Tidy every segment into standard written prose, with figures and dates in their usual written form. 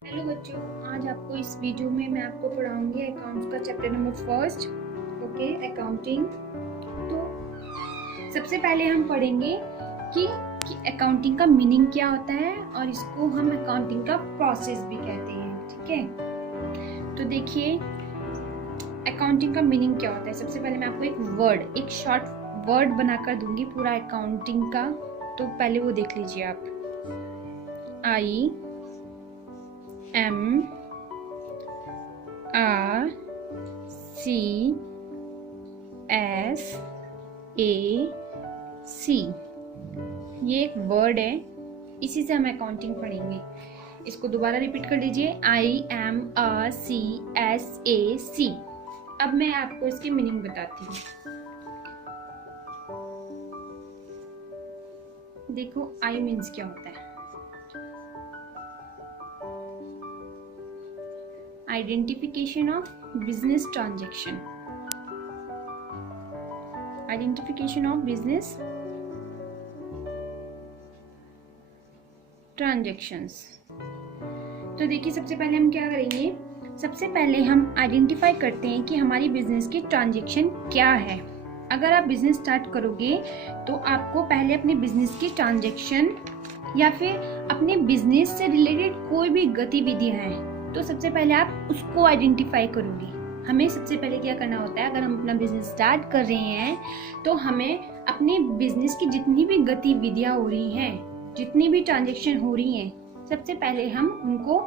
Hello बच्चों, आज आपको इस वीडियो में मैं आपको पढ़ाऊंगी अकाउंट्स का chapter number first. Okay, accounting. तो सबसे पहले हम पढ़ेंगे कि अकाउंटिंग का मीनिंग क्या होता है और इसको हम अकाउंटिंग का प्रोसेस भी कहते हैं। ठीक है, तो देखिए अकाउंटिंग का मीनिंग क्या होता है। सबसे पहले मैं आपको एक शॉर्ट वर्ड बनाकर दूंगी पूरा अकाउंटिंग का, तो पहले वो देख लीजिए आप। IMRCSAC, ये एक वर्ड है, इसी से हम अकाउंटिंग पढ़ेंगे। इसको दोबारा रिपीट कर लीजिए, IMRCSAC। अब मैं आपको इसकी मीनिंग बताती हूँ। देखो, आई मीन्स क्या होता है। Identification of business transaction, identification of business transactions. तो देखिए, सबसे पहले हम क्या करेंगे, सबसे पहले हम आइडेंटिफाई करते हैं कि हमारी बिजनेस की ट्रांजैक्शन क्या है। अगर आप बिजनेस स्टार्ट करोगे तो आपको पहले अपने बिजनेस की ट्रांजैक्शन या फिर अपने बिजनेस से रिलेटेड कोई भी गतिविधियां हैं, तो सबसे पहले आप उसको आइडेंटिफाई करोगे। हमें सबसे पहले क्या करना होता है, अगर हम अपना बिजनेस स्टार्ट कर रहे हैं तो हमें अपने बिजनेस की जितनी भी गतिविधियां हो रही हैं, जितनी भी ट्रांजैक्शन हो रही हैं, सबसे पहले हम उनको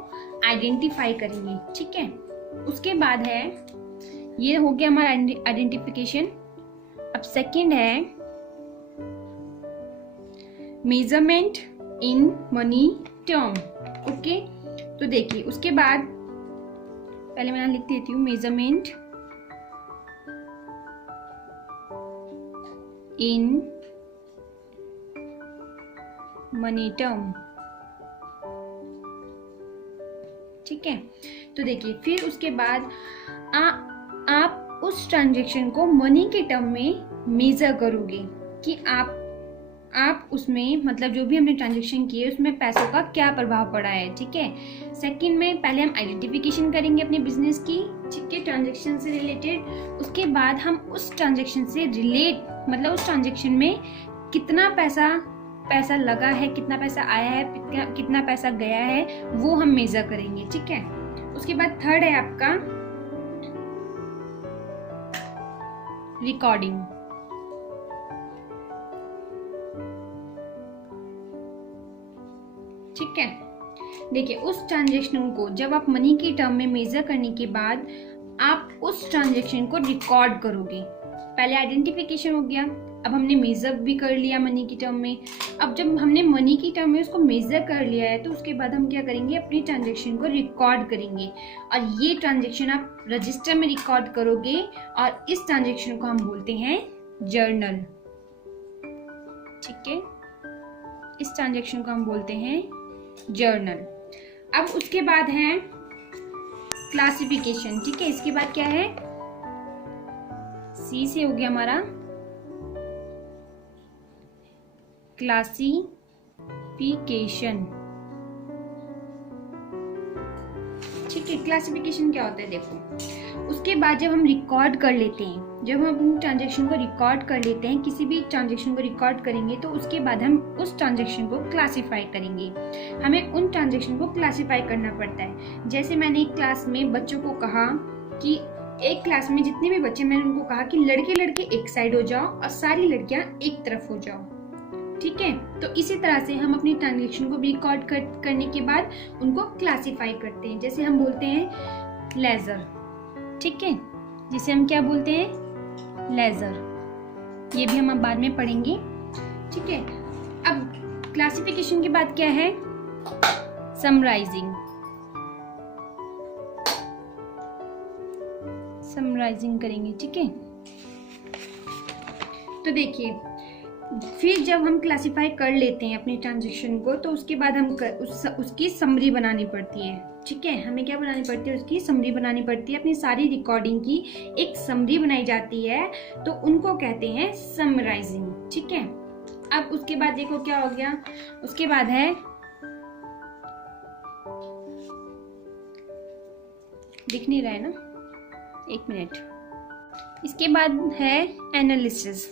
आइडेंटिफाई करेंगे। ठीक है, उसके बाद है, ये हो गया हमारा आइडेंटिफिकेशन। अब सेकंड है measurement in money term. Okay, तो देखिए उसके बाद पहले मैं लिख देती हूँ, मेजरमेंट इन मनी टर्म। ठीक है, तो देखिए फिर उसके बाद आप उस ट्रांजैक्शन को मनी के टर्म में मेजर करोगे कि आप उसमें, मतलब जो भी हमने ट्रांजैक्शन किए उसमें पैसों का क्या प्रभाव पड़ा है। ठीक है, सेकंड में पहले हम आइडेंटिफिकेशन करेंगे अपने बिजनेस की, ठीक है, ट्रांजैक्शन से रिलेटेड। उसके बाद हम उस ट्रांजैक्शन से मतलब उस ट्रांजैक्शन में कितना पैसा लगा है, कितना पैसा आया है, कितना पैसा गया है, वो हम मेजर करेंगे। ठीक है, उसके बाद थर्ड है आपका रिकॉर्डिंग। ठीक है, देखिए उस ट्रांजैक्शन को जब आप मनी की टर्म में मेजर करने के बाद आप उस ट्रांजैक्शन को रिकॉर्ड करोगे। पहले आइडेंटिफिकेशन हो गया, अब हमने मेजर भी कर लिया मनी की टर्म में। अब जब हमने मनी की टर्म में उसको मेजर कर लिया है, तो उसके बाद हम क्या करेंगे, अपनी ट्रांजैक्शन को रिकॉर्ड करेंगे और ये ट्रांजैक्शन आप रजिस्टर में रिकॉर्ड करोगे और इस ट्रांजैक्शन को हम बोलते हैं जर्नल। ठीक है, इस ट्रांजैक्शन को हम बोलते हैं जर्नल। अब उसके बाद है क्लासिफिकेशन। ठीक है, इसके बाद क्या है, सी से हो गया हमारा क्लासिफिकेशन। ठीक है, क्लासिफिकेशन क्या होता है, देखो उसके बाद जब हम रिकॉर्ड कर लेते हैं, जब हम अपनी ट्रांजैक्शन को रिकॉर्ड कर लेते हैं, किसी भी ट्रांजैक्शन को रिकॉर्ड करेंगे तो उसके बाद हम उस ट्रांजैक्शन को क्लासिफाई करेंगे। हमें उन ट्रांजैक्शन को क्लासिफाई करना पड़ता है। जैसे मैंने एक क्लास में बच्चों को कहा कि एक क्लास में जितने भी बच्चे, मैंने उनको कहा कि लड़के एक साइड हो जाओ और सारी लड़कियां एक तरफ हो जाओ। ठीक है, तो इसी तरह से हम अपनी ट्रांजैक्शन को रिकॉर्ड करने के बाद उनको क्लासिफाई करते हैं। जैसे हम बोलते हैं लेजर। ठीक है, जिसे हम क्या बोलते हैं, लेजर। ये भी हम अब बाद में पढ़ेंगे। ठीक है, अब क्लासिफिकेशन के बाद क्या है, समराइजिंग। समराइजिंग करेंगे। ठीक है, तो देखिए फिर जब हम क्लासिफाई कर लेते हैं अपनी ट्रांजैक्शन को, तो उसके बाद हम उसकी समरी बनानी पड़ती है। ठीक है, हमें क्या बनानी पड़ती है, उसकी समरी बनानी पड़ती है। अपनी सारी रिकॉर्डिंग की एक समरी बनाई जाती है, तो उनको कहते हैं समराइजिंग। ठीक है, अब उसके बाद देखो क्या हो गया, उसके बाद है दिख नहीं रहा है ना, एक मिनट। इसके बाद है एनालिसिस।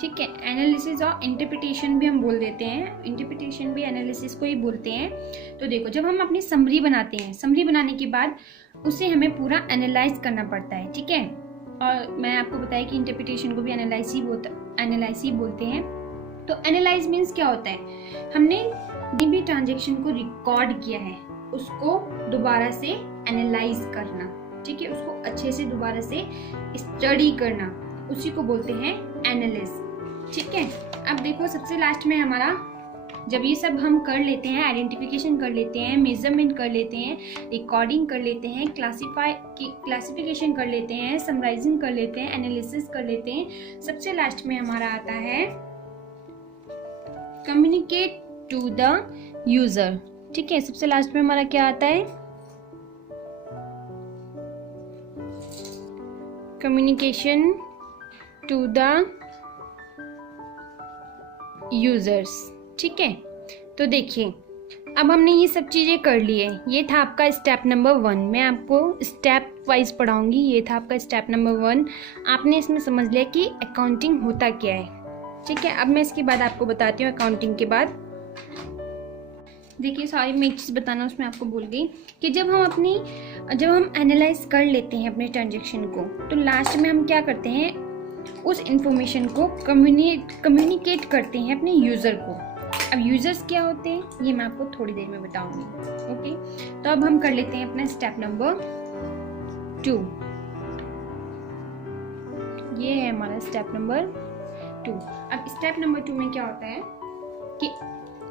ठीक है, एनालिसिस और इंटरप्रिटेशन भी हम बोल देते हैं, इंटरप्रिटेशन भी एनालिसिस को ही बोलते हैं। तो देखो, जब हम अपनी समरी बनाते हैं, समरी बनाने के बाद उसे हमें पूरा एनालाइज करना पड़ता है। ठीक है, और मैं आपको बताया कि इंटरप्रिटेशन को भी एनालाइज ही बोलते हैं। तो एनालाइज मीन्स क्या होता है, हमने भी ट्रांजेक्शन को रिकॉर्ड किया है उसको दोबारा से एनालाइज करना। ठीक है, उसको अच्छे से दोबारा से स्टडी करना, उसी को बोलते हैं एनालिस। ठीक है, अब देखो सबसे लास्ट में हमारा, जब ये सब हम कर लेते हैं, आइडेंटिफिकेशन कर लेते हैं, मेजरमेंट कर लेते हैं, रिकॉर्डिंग कर लेते हैं, क्लासिफिकेशन कर लेते हैं, समराइजिंग कर लेते हैं, एनालिसिस कर लेते हैं, सबसे लास्ट में हमारा आता है कम्युनिकेट टू द यूजर। ठीक है, सबसे लास्ट में हमारा क्या आता है, कम्युनिकेशन टू द यूजर्स। ठीक है, तो देखिए अब हमने ये सब चीज़ें कर ली है। ये था आपका स्टेप नंबर 1। मैं आपको स्टेप वाइज पढ़ाऊंगी। ये था आपका स्टेप नंबर 1। आपने इसमें समझ लिया कि अकाउंटिंग होता क्या है। ठीक है, अब मैं इसके बाद आपको बताती हूँ अकाउंटिंग के बाद। देखिए, सारी मैं एक चीज़ बताना उसमें आपको भूल गई कि जब हम एनालाइज कर लेते हैं अपने ट्रांजेक्शन को, तो लास्ट में हम क्या करते हैं, उस इंफॉर्मेशन को कम्युनिकेट करते हैं अपने यूज़र को। अब यूज़र्स क्या होते हैं ये मैं आपको थोड़ी देर में बताऊंगी। ओके, तो अब हम कर लेते हैं अपना स्टेप नंबर 2। ये है हमारा स्टेप नंबर 2। अब स्टेप नंबर 2 में क्या होता है कि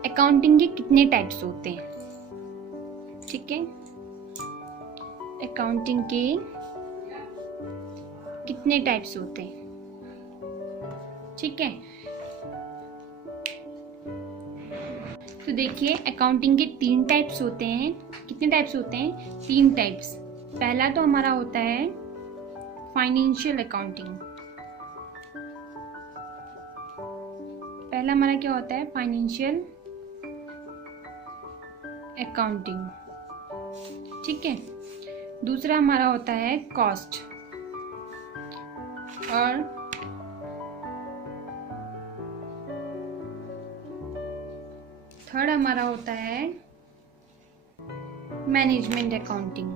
अकाउंटिंग के कितने टाइप्स होते हैं। ठीक है, अकाउंटिंग के कितने टाइप्स होते हैं। ठीक है, तो देखिए अकाउंटिंग के 3 टाइप्स होते हैं। कितने टाइप्स होते हैं, 3 टाइप्स। पहला तो हमारा होता है फाइनेंशियल अकाउंटिंग। पहला हमारा क्या होता है, फाइनेंशियल अकाउंटिंग। ठीक है, दूसरा हमारा होता है कॉस्ट, और थर्ड हमारा होता है मैनेजमेंट अकाउंटिंग।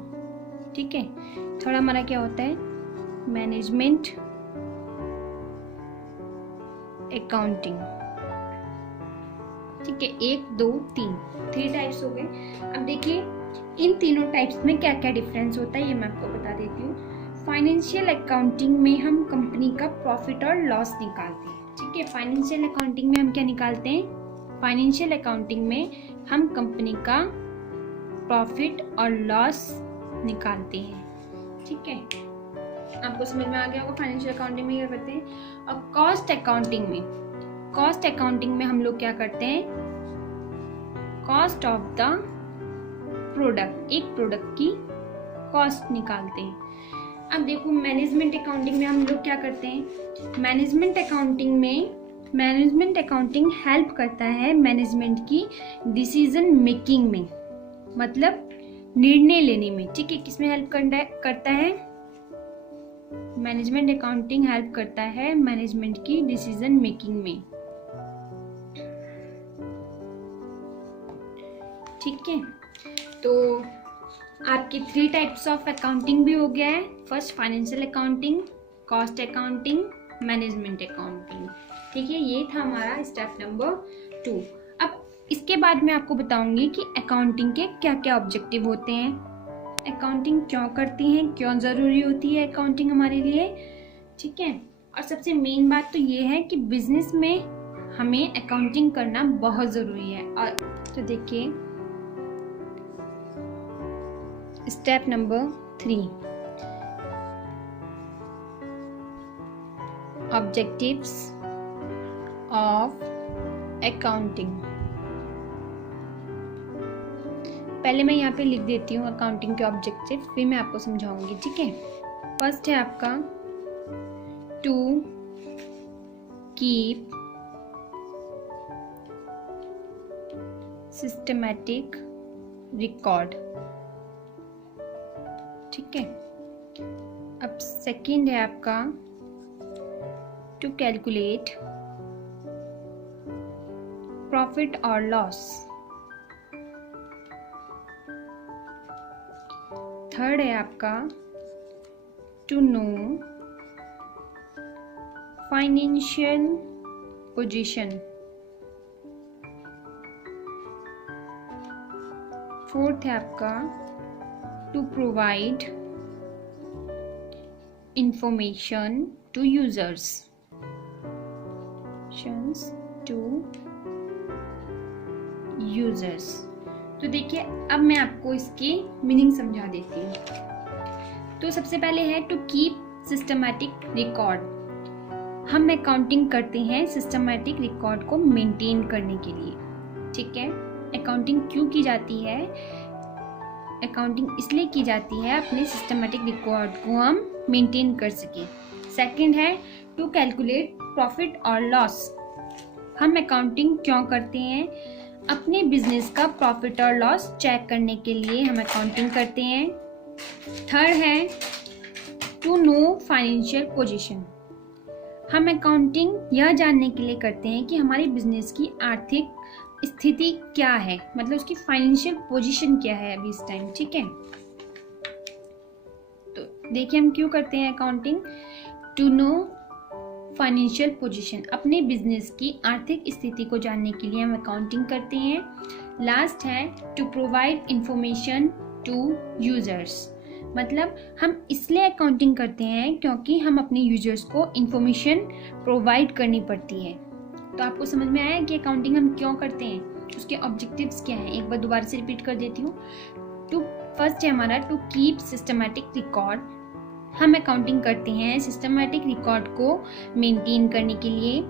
ठीक है, थर्ड हमारा क्या होता है, मैनेजमेंट अकाउंटिंग। ठीक है, 1 2 3 टाइप्स हो गए। अब देखिए इन तीनों टाइप्स में क्या क्या डिफरेंस होता है ये मैं आपको बता देती हूँ। फाइनेंशियल अकाउंटिंग में हम कंपनी का प्रॉफिट और लॉस निकालते हैं। ठीक है, फाइनेंशियल अकाउंटिंग में हम क्या निकालते हैं, फाइनेंशियल अकाउंटिंग में हम कंपनी का प्रॉफिट और लॉस निकालते हैं। ठीक है, आपको समझ में आ गया होगा फाइनेंशियल अकाउंटिंग में क्या करते हैं। और कॉस्ट अकाउंटिंग में हम लोग क्या करते हैं, कॉस्ट ऑफ द प्रोडक्ट, एक प्रोडक्ट की कॉस्ट निकालते हैं। अब देखो मैनेजमेंट अकाउंटिंग में हम लोग क्या करते हैं, मैनेजमेंट अकाउंटिंग हेल्प करता है मैनेजमेंट की डिसीजन मेकिंग में, मतलब निर्णय लेने में। ठीक है, किसमें हेल्प करता है, मैनेजमेंट अकाउंटिंग हेल्प करता है मैनेजमेंट की डिसीजन मेकिंग में। ठीक है, तो आपके 3 टाइप्स ऑफ अकाउंटिंग भी हो गया है। First financial accounting, cost accounting, management accounting. ठीक है, ये था हमारा स्टेप नंबर 2। अब इसके बाद मैं आपको बताऊंगी कि अकाउंटिंग के क्या क्या ऑब्जेक्टिव होते हैं, अकाउंटिंग क्यों करती हैं, क्यों ज़रूरी होती है अकाउंटिंग हमारे लिए। ठीक है, और सबसे मेन बात तो ये है कि बिजनेस में हमें अकाउंटिंग करना बहुत ज़रूरी है। और तो देखिए step number 3, objectives of accounting. पहले मैं यहाँ पे लिख देती हूँ अकाउंटिंग के ऑब्जेक्टिव, फिर मैं आपको समझाऊंगी। ठीक है, फर्स्ट है आपका टू कीप सिस्टमैटिक रिकॉर्ड। ठीक है, अब सेकंड है आपका टू कैलकुलेट प्रॉफिट और लॉस। थर्ड है आपका to know financial position. Fourth है आपका to provide information to users तो देखिए, अब मैं आपको इसकी मीनिंग समझा देती हूँ। तो सबसे पहले है टू कीप सिस्टमैटिक रिकॉर्ड। हम अकाउंटिंग करते हैं सिस्टमैटिक रिकॉर्ड को मेंटेन करने के लिए। ठीक है, अकाउंटिंग क्यों की जाती है? अकाउंटिंग इसलिए की जाती है अपने सिस्टमैटिक रिकॉर्ड को हम मेंटेन कर सकें। सेकंड है टू कैलकुलेट प्रॉफिट और लॉस। हम अकाउंटिंग क्यों करते हैं? अपने बिजनेस का प्रॉफिट और लॉस चेक करने के लिए हम अकाउंटिंग करते हैं। थर्ड है टू नो फाइनेंशियल पोजीशन। हम अकाउंटिंग यह जानने के लिए करते हैं कि हमारी बिजनेस की आर्थिक स्थिति क्या है, मतलब उसकी फाइनेंशियल पोजीशन क्या है अभी इस टाइम। ठीक है, तो देखिए हम क्यों करते हैं accounting. To know financial position, अपने बिजनेस की आर्थिक स्थिति को जानने के लिए हम अकाउंटिंग करते हैं। लास्ट है to provide information to users, मतलब हम इसलिए अकाउंटिंग करते हैं क्योंकि हम अपने यूजर्स को इंफॉर्मेशन प्रोवाइड करनी पड़ती है। तो आपको समझ में आया कि अकाउंटिंग हम क्यों करते हैं, उसके ऑब्जेक्टिव्स क्या हैं। एक बार दोबारा से रिपीट कर देती हूँ। फर्स्ट है हमारा टू कीप सिस्टमैटिक रिकॉर्ड। हम अकाउंटिंग करते हैं सिस्टमैटिक रिकॉर्ड को मेंटेन करने के लिए।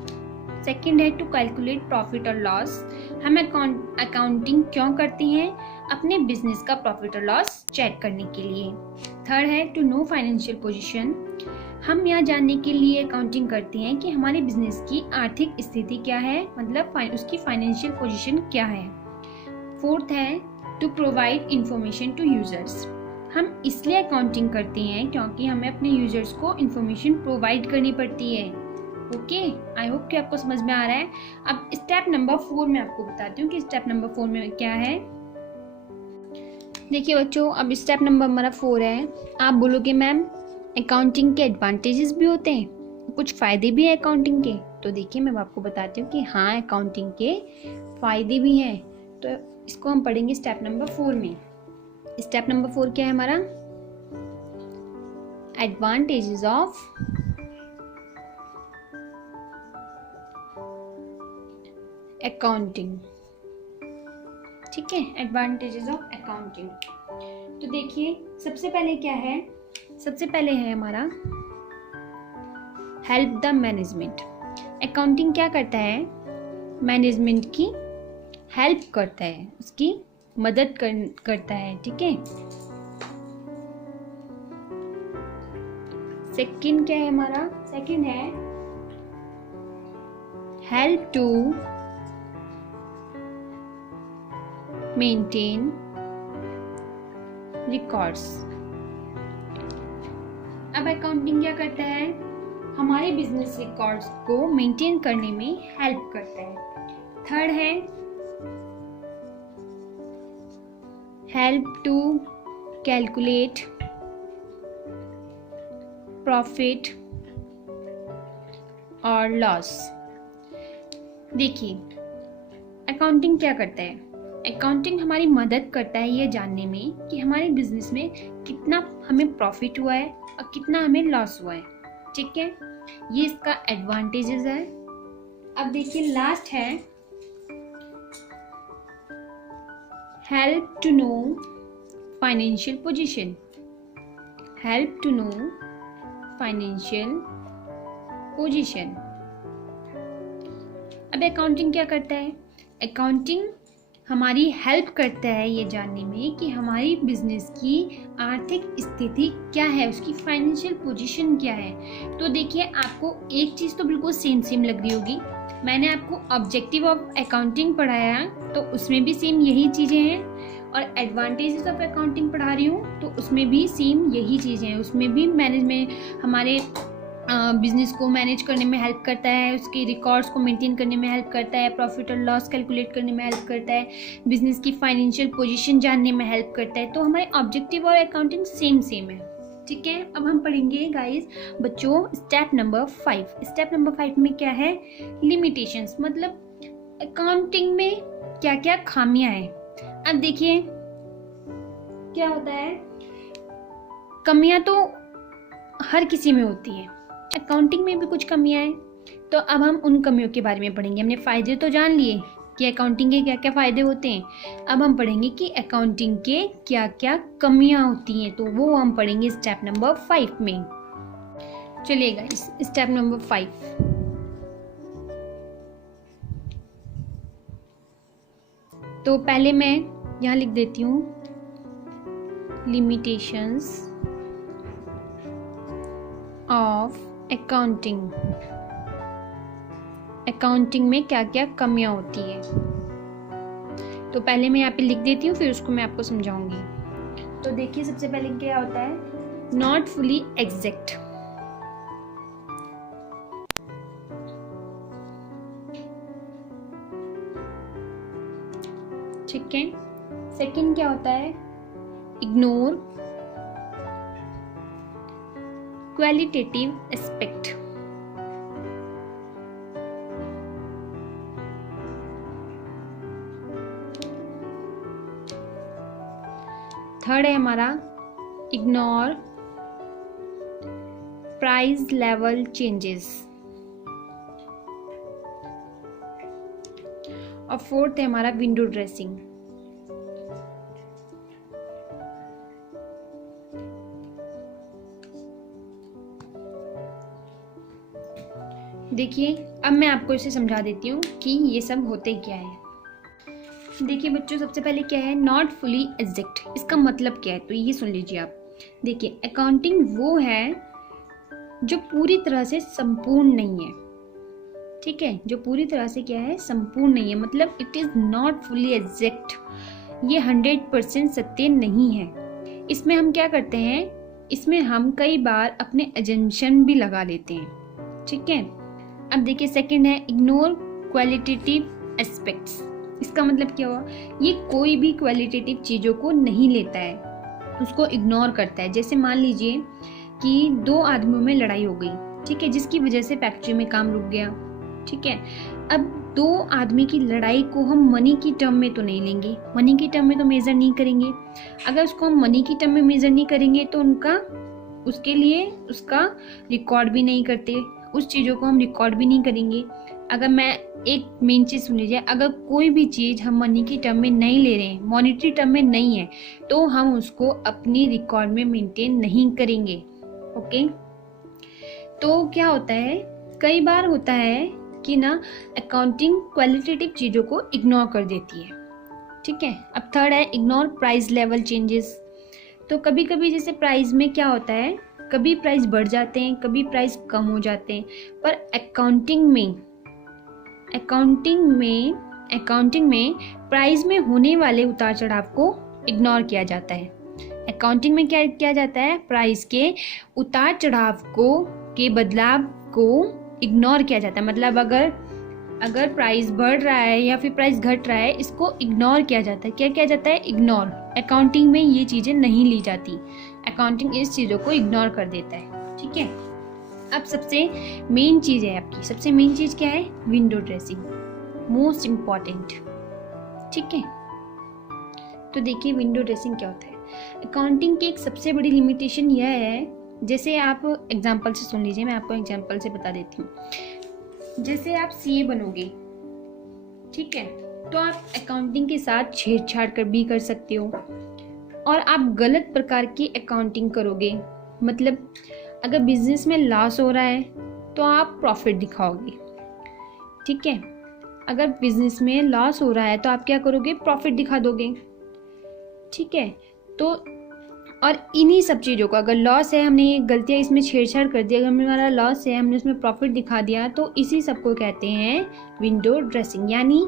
सेकंड है टू कैलकुलेट प्रॉफिट और लॉस। हम अकाउंटिंग क्यों करते हैं? अपने बिजनेस का प्रॉफिट और लॉस चेक करने के लिए। थर्ड है टू नो फाइनेंशियल पोजीशन। हम यह जानने के लिए अकाउंटिंग करते हैं कि हमारे बिजनेस की आर्थिक स्थिति क्या है, मतलब उसकी फाइनेंशियल पोजीशन क्या है। फोर्थ है to provide information to users. हम इसलिए अकाउंटिंग करते हैं क्योंकि हमें अपने यूजर्स को इंफॉर्मेशन प्रोवाइड करनी पड़ती है। ओके, आई होप कि आपको समझ में आ रहा है। अब स्टेप नंबर 4 में आपको बताती हूँ कि स्टेप नंबर 4 में क्या है। देखिए बच्चों, अब स्टेप नंबर हमारा 4 है। आप बोलोगे मैम अकाउंटिंग के एडवांटेजेस भी होते हैं, कुछ फ़ायदे भी हैं अकाउंटिंग के। तो देखिए मैं आपको बताती हूँ कि हाँ, अकाउंटिंग के फ़ायदे भी हैं। तो इसको हम पढ़ेंगे स्टेप नंबर 4 में। स्टेप नंबर 4 क्या है हमारा? Advantages of accounting. ठीक है, एडवांटेजेस ऑफ अकाउंटिंग। तो देखिए सबसे पहले क्या है? सबसे पहले है हमारा हेल्प द मैनेजमेंट। अकाउंटिंग क्या करता है? मैनेजमेंट की हेल्प करता है, उसकी मदद करता है। ठीक है, सेकंड क्या है हमारा? सेकंड है हेल्प टू मेंटेन रिकॉर्ड्स। अब अकाउंटिंग क्या करता है? हमारे बिजनेस रिकॉर्ड्स को मेंटेन करने में हेल्प करता है। थर्ड है हेल्प टू कैलकुलेट प्रॉफिट और लॉस। देखिए अकाउंटिंग क्या करता है? अकाउंटिंग हमारी मदद करता है ये जानने में कि हमारे बिजनेस में कितना हमें प्रॉफिट हुआ है और कितना हमें लॉस हुआ है। ठीक है, ये इसका एडवांटेजेस है। अब देखिए लास्ट है help to know financial position. Help to know financial position. अब अकाउंटिंग क्या करता है? अकाउंटिंग हमारी हेल्प करता है ये जानने में कि हमारी बिजनेस की आर्थिक स्थिति क्या है, उसकी फाइनेंशियल पोजीशन क्या है। तो देखिए आपको एक चीज़ तो बिल्कुल सेम लग रही होगी। मैंने आपको ऑब्जेक्टिव ऑफ अकाउंटिंग पढ़ाया तो उसमें भी सेम यही चीज़ें हैं, और एडवांटेजेस ऑफ अकाउंटिंग पढ़ा रही हूँ, तो उसमें भी सेम यही चीज़ें हैं। उसमें भी मैनेजमेंट हमारे बिजनेस को मैनेज करने में हेल्प करता है, उसके रिकॉर्ड्स को मेंटेन करने में हेल्प करता है, प्रॉफिट और लॉस कैलकुलेट करने में हेल्प करता है, बिजनेस की फाइनेंशियल पोजीशन जानने में हेल्प करता है। तो हमारे ऑब्जेक्टिव और अकाउंटिंग सेम है। ठीक है, अब हम पढ़ेंगे गाइस बच्चों स्टेप नंबर 5। स्टेप नंबर 5 में क्या है? लिमिटेशंस, मतलब अकाउंटिंग में क्या क्या खामियां हैं। अब देखिए क्या होता है, कमियां तो हर किसी में होती है, अकाउंटिंग में भी कुछ कमियां हैं। तो अब हम उन कमियों के बारे में पढ़ेंगे। हमने फ़ायदे तो जान लिए कि अकाउंटिंग के क्या क्या फ़ायदे होते हैं। अब हम पढ़ेंगे कि अकाउंटिंग के क्या क्या कमियां होती हैं, तो वो हम पढ़ेंगे स्टेप नंबर 5 में। चलिएगा स्टेप नंबर 5। तो पहले मैं यहाँ लिख देती हूँ लिमिटेशंस ऑफ अकाउंटिंग। अकाउंटिंग में क्या क्या कमियां होती है, तो पहले मैं यहाँ पे लिख देती हूँ, फिर उसको मैं आपको समझाऊंगी। तो देखिए सबसे पहले क्या होता है, नॉट फुली एग्जैक्ट। ठीक है, सेकंड क्या होता है, इग्नोर क्वालिटेटिव एस्पेक्ट। थर्ड है हमारा इग्नोर प्राइस लेवल चेंजेस। और फोर्थ है हमारा विंडो ड्रेसिंग। देखिए अब मैं आपको इसे समझा देती हूँ कि ये सब होते क्या है। देखिए बच्चों सबसे पहले क्या है, नॉट फुली एग्जैक्ट। इसका मतलब क्या है, तो ये सुन लीजिए आप। देखिए अकाउंटिंग वो है जो पूरी तरह से संपूर्ण नहीं है। ठीक है, जो पूरी तरह से क्या है, संपूर्ण नहीं है, मतलब it is not fully exact. ये 100% सत्य नहीं है। इसमें हम क्या करते हैं, इसमें हम कई बार अपने एजम्पशन भी लगा लेते हैं। ठीक है, अब देखिए सेकंड है इग्नोर क्वालिटेटिव एस्पेक्ट्स। इसका मतलब क्या हुआ, ये कोई भी क्वालिटेटिव चीज़ों को नहीं लेता है, उसको इग्नोर करता है। जैसे मान लीजिए कि 2 आदमियों में लड़ाई हो गई, ठीक है, जिसकी वजह से फैक्ट्री में काम रुक गया। ठीक है, अब 2 आदमी की लड़ाई को हम मनी की टर्म में तो नहीं लेंगे, मनी की टर्म में तो मेजर नहीं करेंगे। अगर उसको हम मनी की टर्म में मेजर नहीं करेंगे तो उसके लिए उसका रिकॉर्ड भी नहीं करते, उस चीज़ों को हम रिकॉर्ड भी नहीं करेंगे। अगर मैं एक मेन चीज़ सुन लीजिए, अगर कोई भी चीज़ हम मनी की टर्म में नहीं ले रहे हैं, मॉनेटरी टर्म में नहीं है, तो हम उसको अपनी रिकॉर्ड में मेंटेन नहीं करेंगे। ओके, तो क्या होता है, कई बार होता है कि ना अकाउंटिंग क्वालिटेटिव चीज़ों को इग्नोर कर देती है। ठीक है, अब थर्ड है इग्नोर प्राइस लेवल चेंजेस। तो कभी कभी जैसे प्राइस में क्या होता है, कभी प्राइस बढ़ जाते हैं, कभी प्राइस कम हो जाते हैं, पर अकाउंटिंग में प्राइस में होने वाले उतार चढ़ाव को इग्नोर किया जाता है। अकाउंटिंग में क्या किया जाता है, प्राइस के उतार चढ़ाव के बदलाव को इग्नोर किया जाता है। मतलब अगर प्राइस बढ़ रहा है या फिर प्राइस घट रहा है, इसको इग्नोर किया जाता है। क्या किया जाता है, इग्नोर। अकाउंटिंग में ये चीज़ें नहीं ली जाती, अकाउंटिंग इस चीज़ों को इग्नोर कर देता है। ठीक है, अब सबसे मेन चीज़ है आपकी, सबसे मेन चीज़ क्या है, विंडो ड्रेसिंग, मोस्ट इम्पॉर्टेंट। ठीक है, तो देखिए विंडो ड्रेसिंग क्या होता है। अकाउंटिंग की एक सबसे बड़ी लिमिटेशन यह है, जैसे आप एग्जांपल से सुन लीजिए, मैं आपको एग्जांपल से बता देती हूँ। जैसे आप सीए बनोगे, ठीक है, तो आप अकाउंटिंग के साथ छेड़छाड़ भी कर सकते हो, और आप गलत प्रकार की अकाउंटिंग करोगे। मतलब अगर बिजनेस में लॉस हो रहा है तो आप प्रॉफिट दिखाओगे। ठीक है, अगर बिजनेस में लॉस हो रहा है तो आप क्या करोगे, प्रॉफिट दिखा दोगे। ठीक है, तो और इन्हीं सब चीज़ों को, अगर लॉस है, हमने ये गलतियाँ इसमें छेड़छाड़ कर दी, अगर हमारा लॉस है, हमने उसमें प्रॉफिट दिखा दिया, तो इसी सब को कहते हैं विंडो ड्रेसिंग। यानी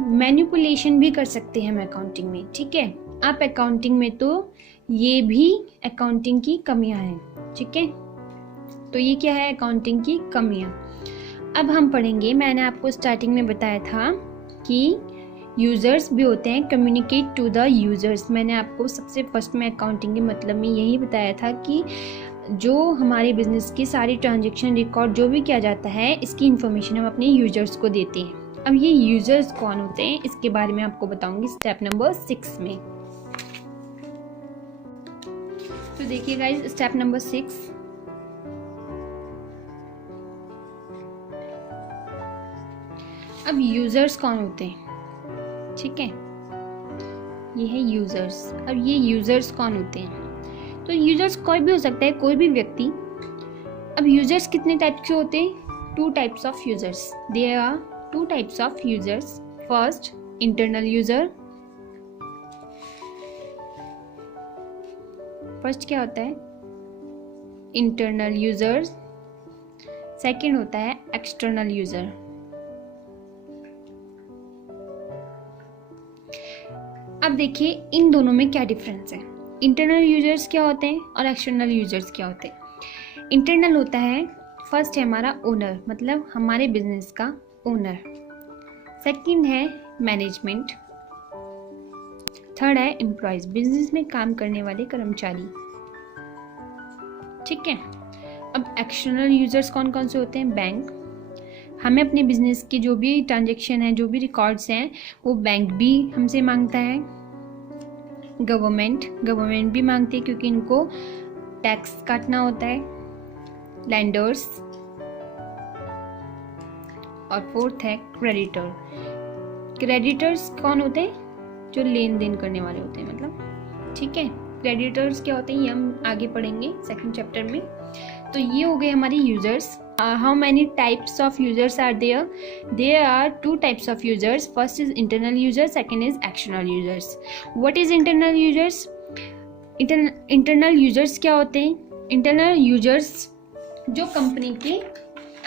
मैनिपुलेशन भी कर सकते हैं हम अकाउंटिंग में, ठीक है। आप अकाउंटिंग में तो ये भी अकाउंटिंग की कमियां हैं, ठीक है। तो ये क्या है, अकाउंटिंग की कमियां। अब हम पढ़ेंगे, मैंने आपको स्टार्टिंग में बताया था कि यूज़र्स भी होते हैं, कम्युनिकेट टू द यूज़र्स। मैंने आपको सबसे फर्स्ट में अकाउंटिंग के मतलब में यही बताया था कि जो हमारे बिजनेस की सारी ट्रांजैक्शन रिकॉर्ड जो भी किया जाता है, इसकी इन्फॉर्मेशन हम अपने यूज़र्स को देते हैं। अब ये यूज़र्स कौन होते हैं, इसके बारे में आपको बताऊंगी स्टेप नंबर 6 में। तो देखिए गाइस, स्टेप नंबर 6, अब यूज़र्स कौन होते हैं, ठीक है। ये है यूज़र्स। अब ये यूज़र्स कौन होते हैं, तो यूज़र्स कोई भी हो सकता है, कोई भी व्यक्ति। अब यूज़र्स कितने टाइप के होते हैं, 2 types of users. There are 2 types of users. First, internal user. First क्या होता है, इंटरनल यूज़र। सेकंड होता है एक्सटर्नल यूज़र। अब देखिए इन दोनों में क्या डिफरेंस है। इंटरनल यूजर्स क्या होते हैं और एक्सटर्नल यूजर्स क्या होते हैं। इंटरनल होता है, फर्स्ट है हमारा ओनर, मतलब हमारे बिजनेस का ओनर। सेकंड है मैनेजमेंट। थर्ड है एम्प्लॉयज, बिजनेस में काम करने वाले कर्मचारी, ठीक है। अब एक्सटर्नल यूजर्स कौन कौन से होते हैं, बैंक। हमें अपने बिजनेस की जो भी ट्रांजैक्शन है, जो भी रिकॉर्ड्स हैं, वो बैंक भी हमसे मांगता है। गवर्नमेंट भी मांगती है क्योंकि इनको टैक्स काटना होता है। लैंडर्स, और फोर्थ है क्रेडिटर। क्रेडिटर्स कौन होते हैं, जो लेन देन करने वाले होते हैं, मतलब, ठीक है। क्रेडिटर्स क्या होते हैं ये हम आगे पढ़ेंगे सेकंड चैप्टर में। तो ये हो गए हमारे users. How many types of users are there? There are 2 types of users. First is internal users, second is external users. What is internal users? Internal users क्या होते हैं? Internal users जो कंपनी के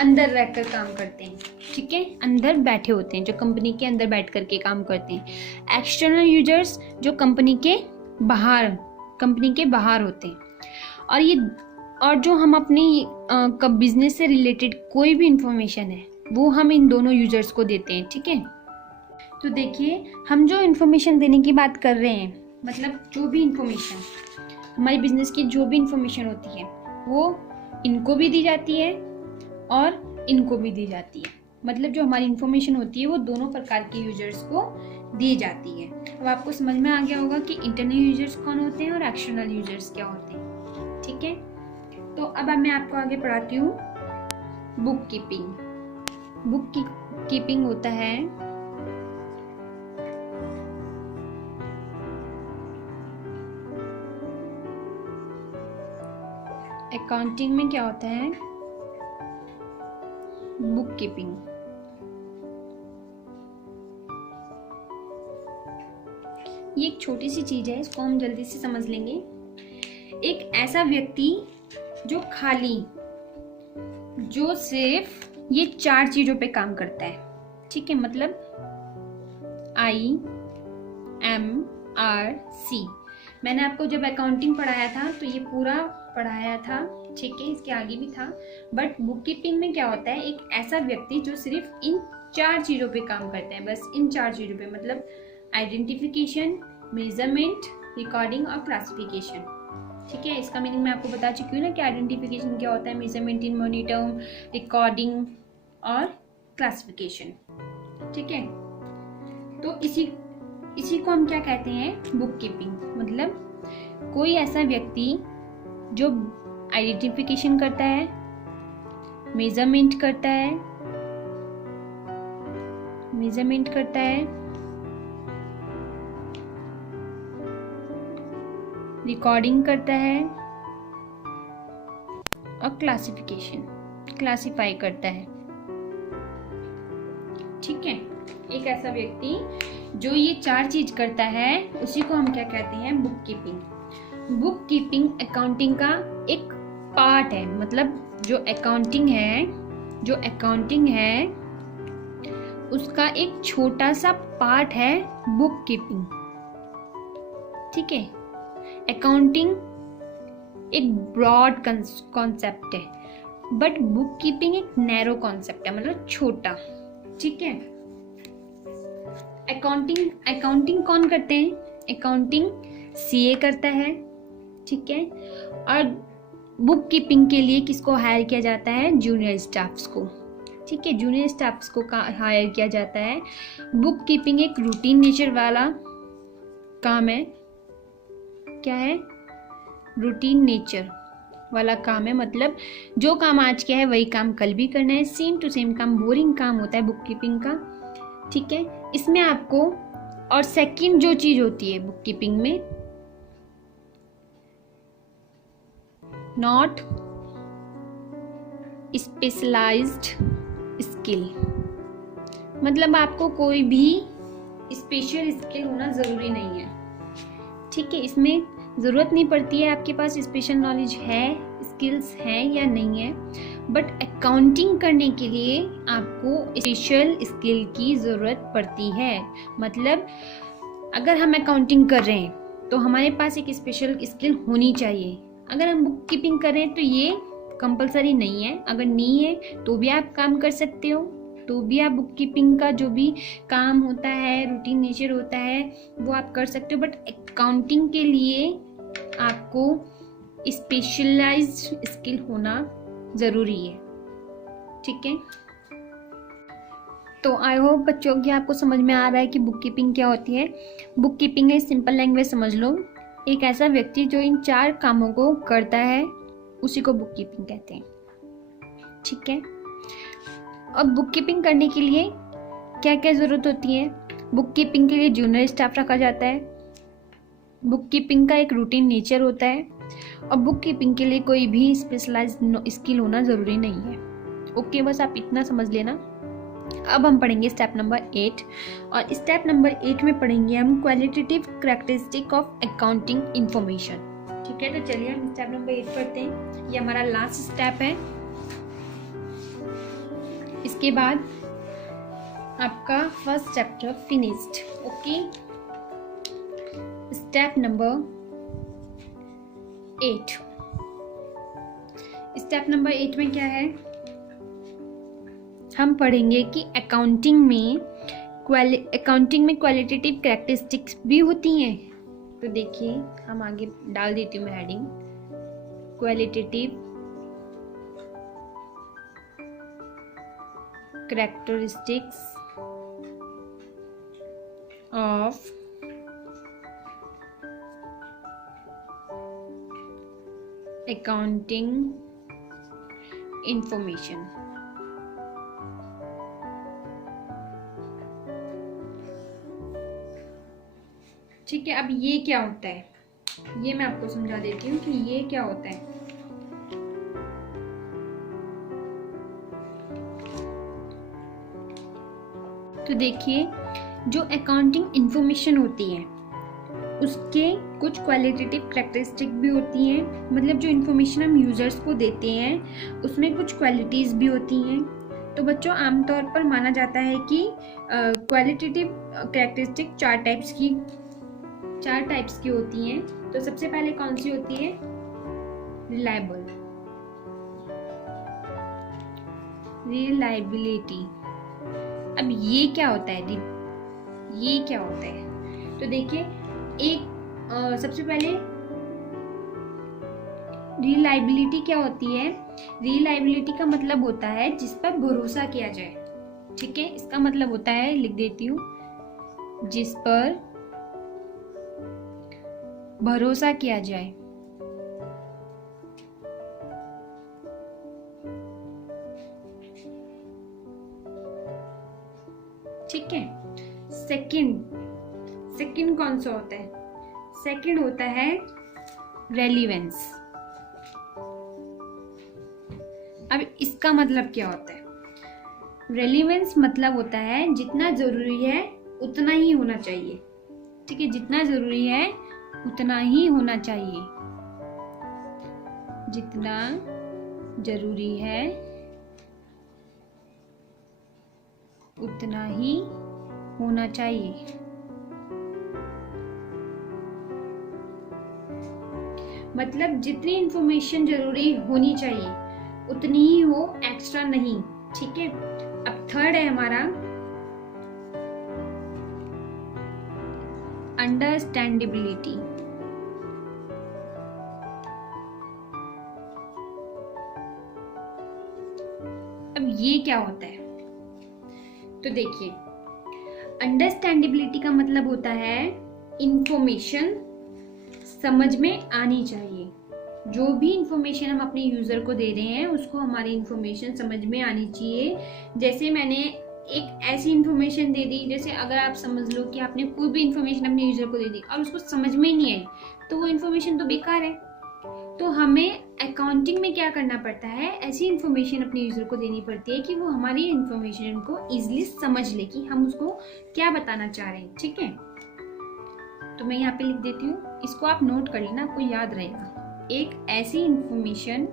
अंदर रहकर काम करते हैं, ठीक है, अंदर बैठे होते हैं, जो कंपनी के अंदर बैठ करके काम करते हैं। एक्सटर्नल यूजर्स जो कंपनी के बाहर होते हैं। और जो हम अपनी बिजनेस से रिलेटेड कोई भी इंफॉर्मेशन है, वो हम इन दोनों यूजर्स को देते हैं, ठीक है। तो देखिए, हम जो इंफॉर्मेशन देने की बात कर रहे हैं, मतलब जो भी इंफॉर्मेशन हमारे बिजनेस की जो भी इंफॉर्मेशन होती है, वो इनको भी दी जाती है और इनको भी दी जाती है। मतलब जो हमारी इंफॉर्मेशन होती है वो दोनों प्रकार के यूजर्स को दी जाती है। अब आपको समझ में आ गया होगा कि इंटरनल यूजर्स कौन होते हैं और एक्सटर्नल यूजर्स क्या होते हैं, ठीक है। तो अब मैं आपको आगे पढ़ाती हूँ बुक कीपिंग। बुक कीपिंग होता है अकाउंटिंग में क्या होता है, बुक कीपिंग। ये एक छोटी सी चीज है, इसको हम जल्दी से समझ लेंगे। एक ऐसा व्यक्ति जो सिर्फ ये 4 चीजों पे काम करता है, ठीक है। मतलब IMRC, मैंने आपको जब अकाउंटिंग पढ़ाया था तो ये पूरा पढ़ाया था, ठीक है, इसके आगे भी था। बट बुक कीपिंग में क्या होता है, एक ऐसा व्यक्ति जो सिर्फ इन 4 चीजों पे काम करता है, बस इन 4 चीजों पे, मतलब आइडेंटिफिकेशन, मेजरमेंट, रिकॉर्डिंग और क्लासिफिकेशन, ठीक है। इसका मीनिंग मैं आपको बता चुकी हूँ ना कि आइडेंटिफिकेशन क्या होता है, measurement in money term, recording और क्लासिफिकेशन, ठीक है। तो इसी को हम क्या कहते हैं, बुक कीपिंग। मतलब कोई ऐसा व्यक्ति जो आइडेंटिफिकेशन करता है, मेजरमेंट करता है, रिकॉर्डिंग करता है और क्लासिफाई करता है, ठीक है। एक ऐसा व्यक्ति जो ये 4 चीज करता है, उसी को हम क्या कहते हैं, book keeping. Book keeping accounting का एक पार्ट है। मतलब जो अकाउंटिंग है उसका एक छोटा सा पार्ट है बुक कीपिंग। ठीक है, अकाउंटिंग एक ब्रॉड कॉन्सेप्ट है, बट बुक कीपिंग एक नैरो कॉन्सेप्ट है, मतलब छोटा। ठीक है, अकाउंटिंग कौन करते हैं? अकाउंटिंग सीए करता है। ठीक है, और बुक कीपिंग के लिए किसको हायर किया जाता है? जूनियर स्टाफ्स को। ठीक है, जूनियर स्टाफ्स को हायर किया जाता है। बुक कीपिंग एक रूटीन नेचर वाला काम है। क्या है? रूटीन नेचर वाला काम है, मतलब जो काम आज किया है वही काम कल भी करना है, सेम टू सेम काम। बोरिंग काम होता है बुक कीपिंग का। ठीक है, इसमें आपको, और सेकंड जो चीज होती है बुक कीपिंग में, नॉट स्पेशलाइज्ड स्किल, मतलब आपको कोई भी स्पेशल स्किल होना जरूरी नहीं है। ठीक है, इसमें जरूरत नहीं पड़ती है आपके पास स्पेशल नॉलेज है, स्किल्स हैं या नहीं है, बट अकाउंटिंग करने के लिए आपको स्पेशल स्किल की जरूरत पड़ती है। मतलब अगर हम अकाउंटिंग कर रहे हैं तो हमारे पास एक स्पेशल स्किल होनी चाहिए। अगर हम बुक कीपिंग कर रहे हैं तो ये कंपलसरी नहीं है, अगर नहीं है तो भी आप काम कर सकते हो, तो भी आप बुक कीपिंग का जो भी काम होता है, रूटीन नेचर होता है, वो आप कर सकते हो। बट अकाउंटिंग के लिए आपको स्पेशलाइज्ड स्किल होना ज़रूरी है। ठीक है, तो आई होप बच्चों कि आपको समझ में आ रहा है कि बुक कीपिंग क्या होती है। बुक कीपिंग है, सिंपल लैंग्वेज समझ लो, एक ऐसा व्यक्ति जो इन 4 कामों को करता है उसी को बुक कीपिंग कहते हैं। ठीक है, अब बुक कीपिंग करने के लिए क्या क्या ज़रूरत होती है? बुक कीपिंग के लिए जूनियर स्टाफ रखा जाता है, बुक कीपिंग का एक रूटीन नेचर होता है, और बुक कीपिंग के लिए कोई भी स्पेशलाइज्ड स्किल होना ज़रूरी नहीं है। ओके, बस आप इतना समझ लेना। अब हम पढ़ेंगे स्टेप नंबर 8, और स्टेप नंबर 8 में पढ़ेंगे हम qualitative characteristic of accounting information. ठीक है, तो चलिए हम स्टेप नंबर 8 पढ़ते हैं। ये हमारा लास्ट स्टेप है, इसके बाद आपका first chapter finished. Okay, step number 8। Step number 8 में क्या है? हम पढ़ेंगे कि अकाउंटिंग में क्वालिटेटिव कैरेक्टरिस्टिक्स भी होती हैं। तो देखिए, हम आगे डाल देती हूँ मैं heading, qualitative characteristics of accounting information. ठीक है, अब ये क्या होता है, ये मैं आपको समझा देती हूँ कि ये क्या होता है। तो देखिए, जो अकाउंटिंग इंफॉर्मेशन होती है उसके कुछ क्वालिटेटिव कैरेक्टरिस्टिक भी होती हैं, मतलब जो इन्फॉर्मेशन हम यूजर्स को देते हैं उसमें कुछ क्वालिटीज़ भी होती हैं। तो बच्चों, आमतौर पर माना जाता है कि क्वालिटेटिव कैरेक्टरिस्टिक 4 टाइप्स की होती हैं। तो सबसे पहले कौन सी होती है? रिलायबिलिटी। अब ये क्या होता है? ये क्या होता है? तो देखिए, एक सबसे पहले रिलायबिलिटी क्या होती है? रिलायबिलिटी का मतलब होता है जिस पर भरोसा किया जाए। ठीक है, इसका मतलब होता है, लिख देती हूँ, जिस पर भरोसा किया जाए। ठीक है, सेकंड कौन सा होता है? सेकंड होता है रेलिवेंस। अब इसका मतलब क्या होता है? रेलिवेंस मतलब होता है जितना जरूरी है उतना ही होना चाहिए। ठीक है, जितना जरूरी है उतना ही होना चाहिए। जितना जरूरी है उतना ही होना चाहिए। मतलब जितनी इंफॉर्मेशन जरूरी होनी चाहिए उतनी ही हो, एक्स्ट्रा नहीं। ठीक है। अब थर्ड है हमारा अंडरस्टैंडेबिलिटी। अब ये क्या होता है? तो देखिए, अंडरस्टैंडेबिलिटी का मतलब होता है इंफॉर्मेशन समझ में आनी चाहिए। जो भी इंफॉर्मेशन हम अपने यूजर को दे रहे हैं उसको हमारी इंफॉर्मेशन समझ में आनी चाहिए। जैसे मैंने एक ऐसी इंफॉर्मेशन दे दी, जैसे अगर आप समझ लो कि आपने कोई भी इंफॉर्मेशन अपने यूजर को दे दी और उसको समझ में ही नहीं आई, तो वो इंफॉर्मेशन तो बेकार है। तो हमें अकाउंटिंग में क्या करना पड़ता है, ऐसी इंफॉर्मेशन अपने यूजर को देनी पड़ती है कि वो हमारी इंफॉर्मेशन को इजीली समझ ले कि हम उसको क्या बताना चाह रहे हैं। ठीक है। तो मैं यहाँ पे लिख देती हूँ, इसको आप नोट कर लेना, आपको याद रहेगा। एक ऐसी इंफॉर्मेशन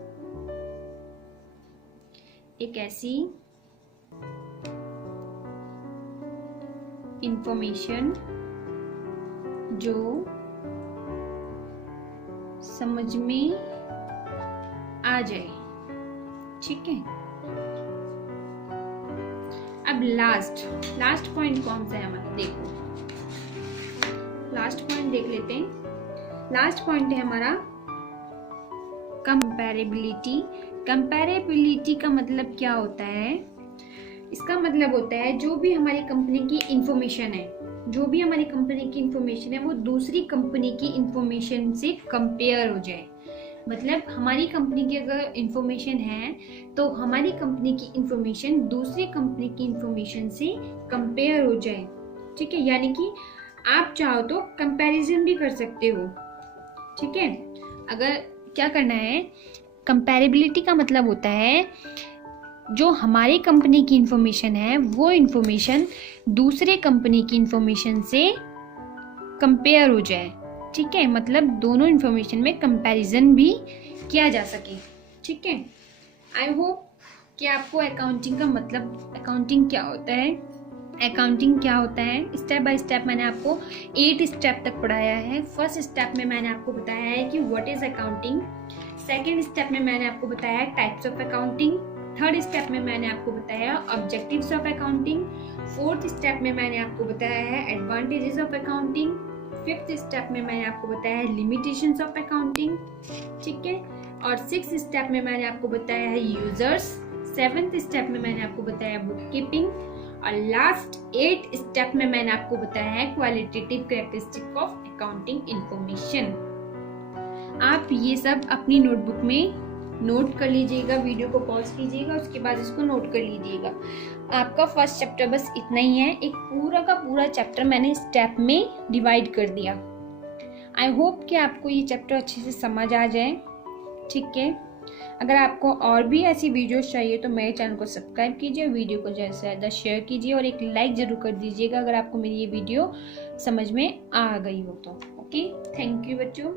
जो समझ में आ जाए। ठीक है। अब लास्ट पॉइंट कौन सा है हमारा? देखो, लास्ट पॉइंट देख लेते हैं। लास्ट पॉइंट है हमारा कंपैरेबिलिटी। कंपैरेबिलिटी का मतलब क्या होता है? इसका मतलब होता है जो भी हमारी कंपनी की इंफॉर्मेशन है वो दूसरी कंपनी की इंफॉर्मेशन से कंपेयर हो जाए। मतलब हमारी कंपनी की अगर इंफॉर्मेशन है तो हमारी कंपनी की इंफॉर्मेशन दूसरी कंपनी की इंफॉर्मेशन से कंपेयर हो जाए। ठीक है। यानी कि आप चाहो तो कंपैरिजन भी कर सकते हो। ठीक है। अगर क्या करना है, कंपैरेबिलिटी का मतलब होता है जो हमारी कंपनी की इंफॉर्मेशन है वो इंफॉर्मेशन दूसरे कंपनी की इंफॉर्मेशन से कंपेयर हो जाए। ठीक है। मतलब दोनों इंफॉर्मेशन में कंपैरिजन भी किया जा सके। ठीक है। आई होप कि आपको अकाउंटिंग का मतलब, अकाउंटिंग क्या होता है स्टेप बाय स्टेप मैंने आपको 8 स्टेप तक पढ़ाया है। फर्स्ट स्टेप में मैंने आपको बताया है कि what is accounting. Second step में मैंने आपको बताया types of accounting. Third step में मैंने आपको बताया objectives of accounting. Fourth step में मैंने आपको बताया है advantages of accounting. Fifth step में मैंने आपको बताया है लिमिटेशंस ऑफ अकाउंटिंग। ठीक है। और सिक्स्थ स्टेप में मैंने आपको बताया है यूजर्स। सेवेंथ स्टेप में मैंने आपको बताया बुक कीपिंग। और लास्ट 8 स्टेप में मैंने आपको बताया है qualitative characteristic of accounting information. आप ये सब अपनी नोटबुक में नोट कर लीजिएगा, वीडियो को पॉज कीजिएगा, उसके बाद इसको नोट कर लीजिएगा। आपका फर्स्ट चैप्टर बस इतना ही है। एक पूरा का पूरा चैप्टर मैंने स्टेप में डिवाइड कर दिया। आई होप कि आपको ये चैप्टर अच्छे से समझ आ जाए। ठीक है। अगर आपको और भी ऐसी वीडियोस चाहिए तो मेरे चैनल को सब्सक्राइब कीजिए, वीडियो को ज़्यादा से ज़्यादा शेयर कीजिए और एक लाइक ज़रूर कर दीजिएगा अगर आपको मेरी ये वीडियो समझ में आ गई हो तो। ओके, थैंक यू बच्चों।